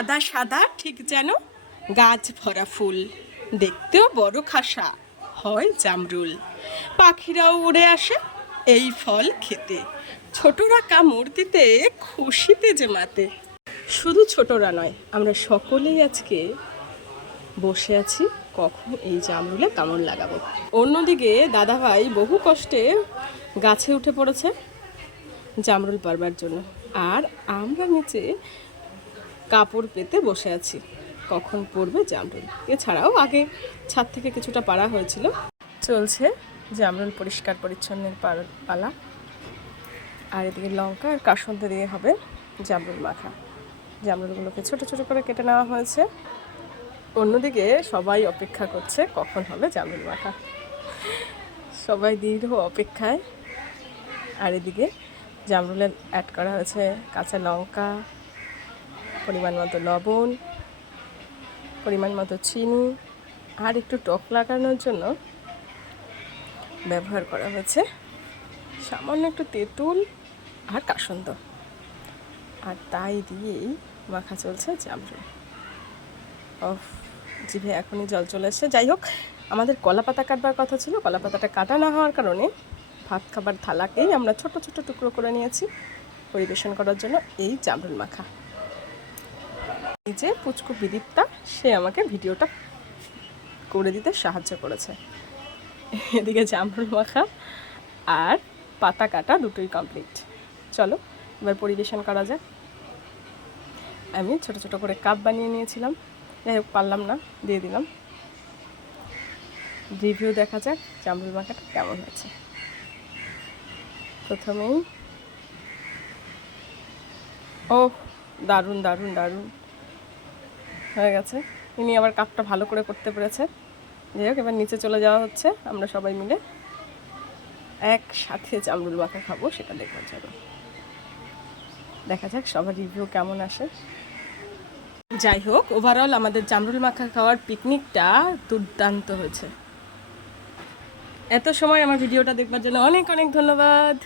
সাদা সাদা ঠিক যেন গাছ ভরা ফুল, দেখতেও বড় খাসা, হয় জামরুল। পাখিরাও উড়ে আসে এই ফল খেতে, ছোটরা কামড় দিতে খুশিতে যে মাতে। শুধু ছোটরা নয়, আমরা সকলেই আজকে বসে আছি কখন এই জামরুলে কামড় লাগাবো। অন্যদিকে দাদাভাই বহু কষ্টে গাছে উঠে পড়েছে জামরুল পারবার জন্য, আর আমরা নিচে কাপড় পেতে বসে আছি কখন পড়বে জামরুল। এছাড়াও আগে ছাদ থেকে কিছুটা পাড়া হয়েছিল। চলছে জামরুল পরিষ্কার পরিচ্ছন্নের পালা। আর এদিকে লঙ্কা আর কাসুন্দি দিয়ে হবে জামরুল মাখা। জামরুলগুলোকে ছোট ছোট করে কেটে নেওয়া হয়েছে। অন্যদিকে সবাই অপেক্ষা করছে কখন হবে জামরুল মাখা, সবাই দীর্ঘ অপেক্ষায়। আর এদিকে জামরুলে অ্যাড করা হয়েছে কাঁচা লঙ্কা, পরিমাণ মতো লবণ, পরিমাণ মতো চিনি, আর একটু টক লাগানোর জন্য ব্যবহার করা হয়েছে সামান্য একটু তেঁতুল আর কাসুন্দ। আর তাই দিয়েই মাখা চলছে জামরুল। জিভে এখনই জল চলে এসছে। যাই হোক, আমাদের কলা পাতা কাটবার কথা ছিল, কলা পাতাটা কাটা না হওয়ার কারণে ভাত খাবার থালাকেই আমরা ছোট ছোট টুকরো করে নিয়েছি পরিবেশন করার জন্য এই জামরুল মাখা। এই যে পুচকু বিদীপ্তা, সে আমাকে ভিডিওটা করে দিতে সাহায্য করেছে। এদিকে জামরুল মাখা আর পাতা কাটা দুটোই কমপ্লিট। চলো এবার পরিবেশন করা যাক। আমি ছোট ছোট করে কাপ বানিয়ে নিয়েছিলাম, যাই হোক পারলাম না, দিয়ে দিলাম। রিভিউ দেখা যাক জামরুল মাখাটা কেমন হয়েছে। প্রথমেই ও দারুণ দারুণ দারুণ হয়ে গেছে। ইনি আবার কাপটা ভালো করে করতে পেরেছে। যাই হোক, এবার নিচে চলে যাওয়া হচ্ছে, আমরা সবাই মিলে একসাথে জামরুল মাখা খাবো সেটা দেখবার জন্য। দেখা যাক সবার রিভিউ কেমন আসে। যাই হোক, ওভারঅল আমাদের জামরুল মাখা খাওয়ার পিকনিকটা দুর্দান্ত হয়েছে। এত সময় আমার ভিডিওটা দেখবার জন্য অনেক অনেক ধন্যবাদ।